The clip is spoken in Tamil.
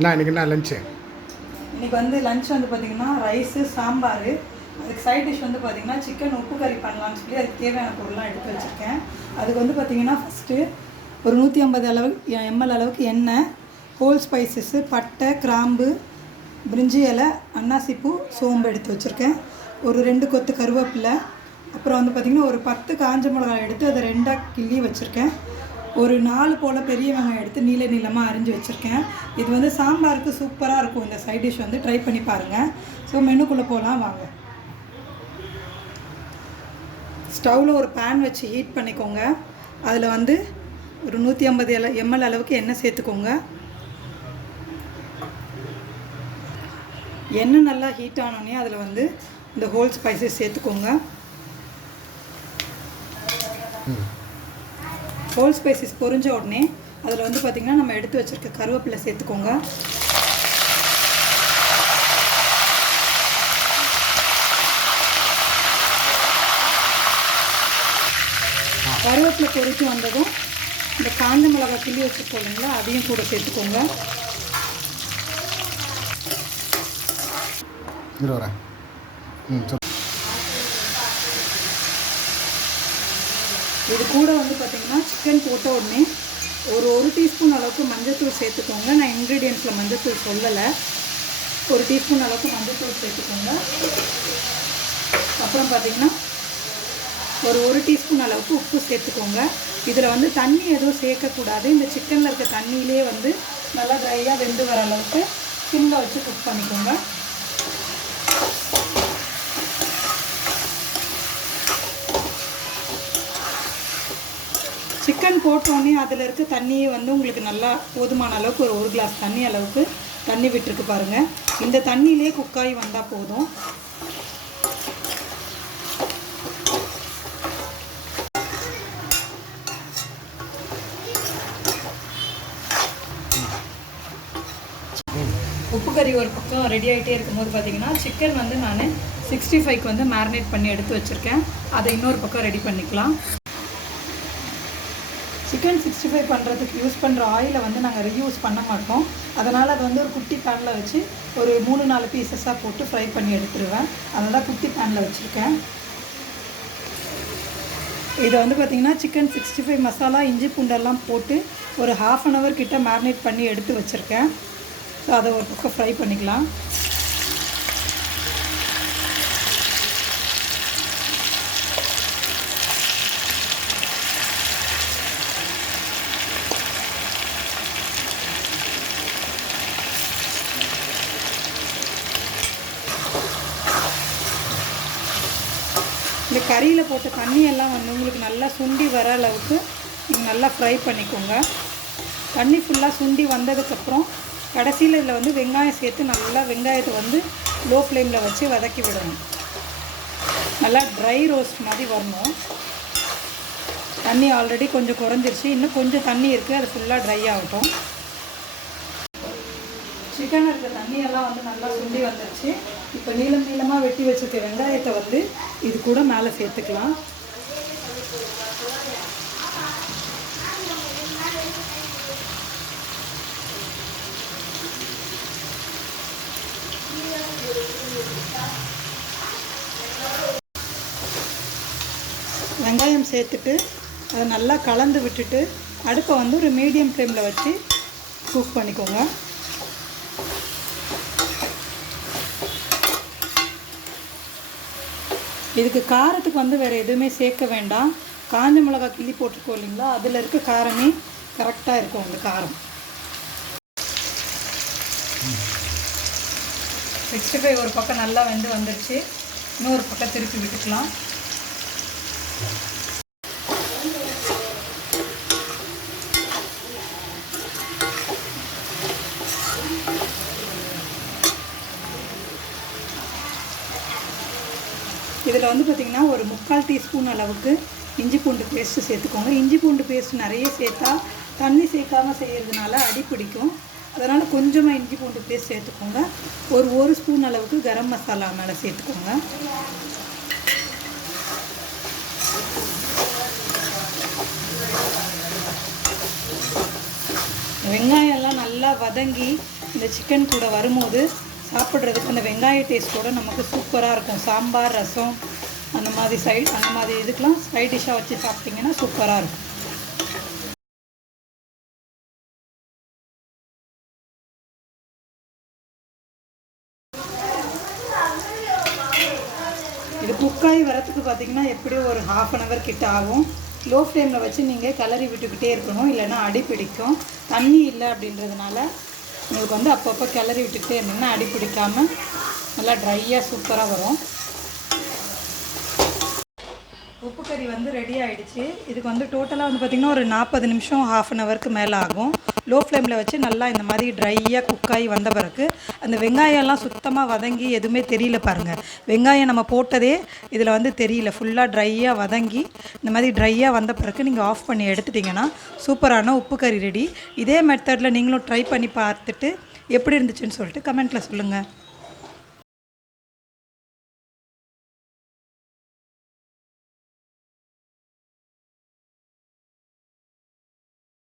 என்ன இன்னைக்கு என்ன லஞ்சு இன்னைக்கு வந்து லஞ்ச் வந்து பார்த்தீங்கன்னா ரைஸு சாம்பார். அதுக்கு சைட் டிஷ் வந்து பார்த்தீங்கன்னா சிக்கன் உப்பு கறி பண்ணலாம்னு சொல்லி அதுக்கு தேவையான பொருள்லாம் எடுத்து வச்சுருக்கேன். அதுக்கு வந்து பார்த்தீங்கன்னா ஃபஸ்ட்டு ஒரு நூற்றி ஐம்பது அளவுக்கு எம்எல் அளவுக்கு எண்ணெய் ஹோல் ஸ்பைசஸ்ஸு பட்டை கிராம்பு பிரிஞ்சி இலை அன்னாசிப்பூ சோம்பு எடுத்து வச்சுருக்கேன். ஒரு ரெண்டு கொத்து கருவேப்பிலை அப்புறம் வந்து பார்த்திங்கன்னா ஒரு பத்து காஞ்ச மிளகாய் எடுத்து அதை ரெண்டாக கிள்ளி வச்சுருக்கேன். ஒரு நாலு போல் பெரிய வெங்காயம் எடுத்து நீல நீளமாக அரிஞ்சு வச்சுருக்கேன். இது வந்து சாம்பாருக்கு சூப்பராக இருக்கும். இந்த சைட் டிஷ் வந்து ட்ரை பண்ணி பாருங்கள் ஸோ மெனுக்குள்ளே போகலாம் வாங்க. ஸ்டவ்வில் ஒரு பேன் வச்சு ஹீட் பண்ணிக்கோங்க. அதில் வந்து ஒரு நூற்றி ஐம்பது எல எம்எல் அளவுக்கு எண்ணெய் சேர்த்துக்கோங்க. எண்ணெய் நல்லா ஹீட் ஆனோடனே அதில் வந்து இந்த ஹோல் ஸ்பைசஸ் சேர்த்துக்கோங்க. ஹோல் ஸ்பைசஸ் பொரிஞ்ச உடனே அதில் வந்து பார்த்திங்கன்னா நம்ம எடுத்து வச்சுருக்க கருவேப்பிலை சேர்த்துக்கோங்க. கருவேப்பிலை பொரிச்சு வந்ததும் இந்த காஞ்ச மிளகாய் கிள்ளி வச்சுருக்கோம் இல்லைங்களா அதையும் கூட சேர்த்துக்கோங்க. இது கூட வந்து பார்த்திங்கன்னா சிக்கன் போட்ட உடனே ஒரு ஒரு டீஸ்பூன் அளவுக்கு மஞ்சத்தூள் சேர்த்துக்கோங்க. நான் இன்க்ரீடியன்ஸில் மஞ்சத்தூள் சொல்லலை. ஒரு டீஸ்பூன் அளவுக்கு மஞ்சத்தூள் சேர்த்துக்கோங்க. அப்புறம் பார்த்திங்கன்னா ஒரு ஒரு டீஸ்பூன் அளவுக்கு உப்பு சேர்த்துக்கோங்க. இதில் வந்து தண்ணி எதுவும் சேர்க்கக்கூடாது. இந்த சிக்கனில் இருக்க தண்ணியிலே வந்து நல்லா ட்ரையாக வெந்து வர அளவுக்கு சிம்மில் வச்சு குக் பண்ணிக்கோங்க. சிக்கன் போட்டோடனே அதில் இருக்க தண்ணியை வந்து உங்களுக்கு நல்லா போதுமான அளவுக்கு ஒரு ஒரு கிளாஸ் தண்ணி அளவுக்கு தண்ணி விட்டுருக்கு பாருங்கள் இந்த தண்ணியிலே குக்காய் வந்தால் போதும். உப்பு கறி ஒரு பக்கம் ரெடி ஆகிட்டே இருக்கும்போது பார்த்தீங்கன்னா சிக்கன் வந்து நான் சிக்ஸ்டி ஃபைவ்க்கு வந்து மேரினேட் பண்ணி எடுத்து வச்சுருக்கேன். அதை இன்னொரு பக்கம் ரெடி பண்ணிக்கலாம். சிக்கன் சிக்ஸ்டி ஃபைவ் பண்ணுறதுக்கு யூஸ் பண்ணுற ஆயிலை வந்து நாங்கள் ரீயூஸ் பண்ண மாட்டோம். அதனால் அது வந்து ஒரு குட்டி பேனில் வச்சு ஒரு மூணு நாலு பீசஸாக போட்டு ஃப்ரை பண்ணி எடுத்துருவேன். அதனால் குட்டி பேனில் வச்சுருக்கேன். இதை வந்து பார்த்திங்கன்னா சிக்கன் சிக்ஸ்டி ஃபைவ் மசாலா இஞ்சி பூண்டெல்லாம் போட்டு ஒரு ஹாஃப் அன் ஹவர் கிட்டே மேரினேட் பண்ணி எடுத்து வச்சுருக்கேன். ஸோ அதை ஒரு பக்கம் ஃப்ரை பண்ணிக்கலாம். இந்த கறியில் போட்ட தண்ணியெல்லாம் வந்து உங்களுக்கு நல்லா சுண்டி வர அளவுக்கு நீங்கள் நல்லா ஃப்ரை பண்ணிக்கோங்க. தண்ணி ஃபுல்லாக சுண்டி வந்ததுக்கப்புறம் கடைசியில் இதில் வந்து வெங்காயம் சேர்த்து நல்லா வெங்காயத்தை வந்து லோ ஃப்ளேமில் வச்சு வதக்கி விடணும். நல்லா ட்ரை ரோஸ்ட் மாதிரி வரணும். தண்ணி ஆல்ரெடி கொஞ்சம் குறைஞ்சிருச்சு. இன்னும் கொஞ்சம் தண்ணி இருக்குது அது ஃபுல்லாக ட்ரை ஆகட்டும். சிக்கன் இருக்க தண்ணியெல்லாம் வந்து நல்லா சுண்டி வந்துருச்சு. இப்போ நீளம் நீளமாக வெட்டி வச்சுருக்க வெங்காயத்தை வந்து இது கூட மேலே சேர்த்துக்கலாம். வெங்காயம் சேர்த்துட்டு அதை நல்லா கலந்து விட்டுட்டு அடுப்பை வந்து ஒரு மீடியம் ஃப்ளேமில் வச்சு குக் பண்ணிக்கோங்க. இதுக்கு காரத்துக்கு வந்து வேறு எதுவுமே சேர்க்க வேண்டாம். காஞ்ச மிளகாய் கிள்ளி போட்டிருக்கோம் இல்லைங்களா? அதில் இருக்க காரமே கரெக்டாக இருக்கும் அந்த காரம். சிக்ஸ்டி ஃபைவ் ஒரு பக்கம் நல்லா வெந்து வந்துடுச்சு இன்னொரு பக்கம் திருப்பி விட்டுக்கலாம். இதில் வந்து பார்த்திங்கன்னா ஒரு முக்கால் டீஸ்பூன் அளவுக்கு இஞ்சி பூண்டு பேஸ்ட்டு சேர்த்துக்கோங்க. இஞ்சி பூண்டு பேஸ்ட் நிறைய சேர்த்தா தண்ணி சேர்க்காமல் செய்கிறதுனால அடி பிடிக்கும். அதனால் கொஞ்சமாக இஞ்சி பூண்டு பேஸ்ட் சேர்த்துக்கோங்க. ஒரு ஒரு ஸ்பூன் அளவுக்கு கரம் மசாலா மேலே சேர்த்துக்கோங்க. வெங்காயம் எல்லாம் நல்லா வதங்கி இந்த சிக்கன் கூட வரும்போது சாப்பிட்றதுக்கு அந்த வெங்காய டேஸ்ட்டோட நமக்கு சூப்பராக இருக்கும். சாம்பார் ரசம் அந்த மாதிரி சைட் அந்த மாதிரி இதுக்கெலாம் சைட் டிஷ்ஷாக வச்சு சாப்பிட்டிங்கன்னா சூப்பராக இருக்கும். இது குக்காய் வரத்துக்கு பார்த்தீங்கன்னா எப்படியும் ஒரு ஹாஃப் அன் ஹவர் கிட்ட ஆகும். லோ ஃப்ளேமில் வச்சு நீங்கள் கிளறி விட்டுக்கிட்டே இருக்கணும். இல்லைன்னா அடி பிடிக்கும். தண்ணி இல்லை அப்படின்றதுனால உங்களுக்கு வந்து அப்பப்போ கிளறி விட்டுக்கிட்டே இருந்தீங்கன்னா அடி பிடிக்காமல் நல்லா ட்ரையாக சூப்பராக வரும். உப்பு கறி வந்து ரெடி ஆகிடுச்சு இதுக்கு வந்து டோட்டலாக வந்து பார்த்திங்கன்னா ஒரு நாற்பது நிமிஷம் ஹாஃப் அன் ஹவருக்கு மேலே ஆகும். லோ ஃப்ளேமில் வச்சு நல்லா இந்த மாதிரி ட்ரையாக குக் ஆகி வந்த பிறகு அந்த வெங்காயம்லாம் சுத்தமாக வதங்கி எதுவுமே தெரியல பாருங்கள் வெங்காயம் நம்ம போட்டதே இதில் வந்து தெரியல. ஃபுல்லாக ட்ரையாக வதங்கி இந்த மாதிரி ட்ரையாக வந்த பிறகு நீங்கள் ஆஃப் பண்ணி எடுத்துட்டிங்கன்னா சூப்பரான உப்பு கறி ரெடி இதே மெத்தடில் நீங்களும் ட்ரை பண்ணி பார்த்துட்டு எப்படி இருந்துச்சுன்னு சொல்லிட்டு கமெண்ட்டில் சொல்லுங்கள்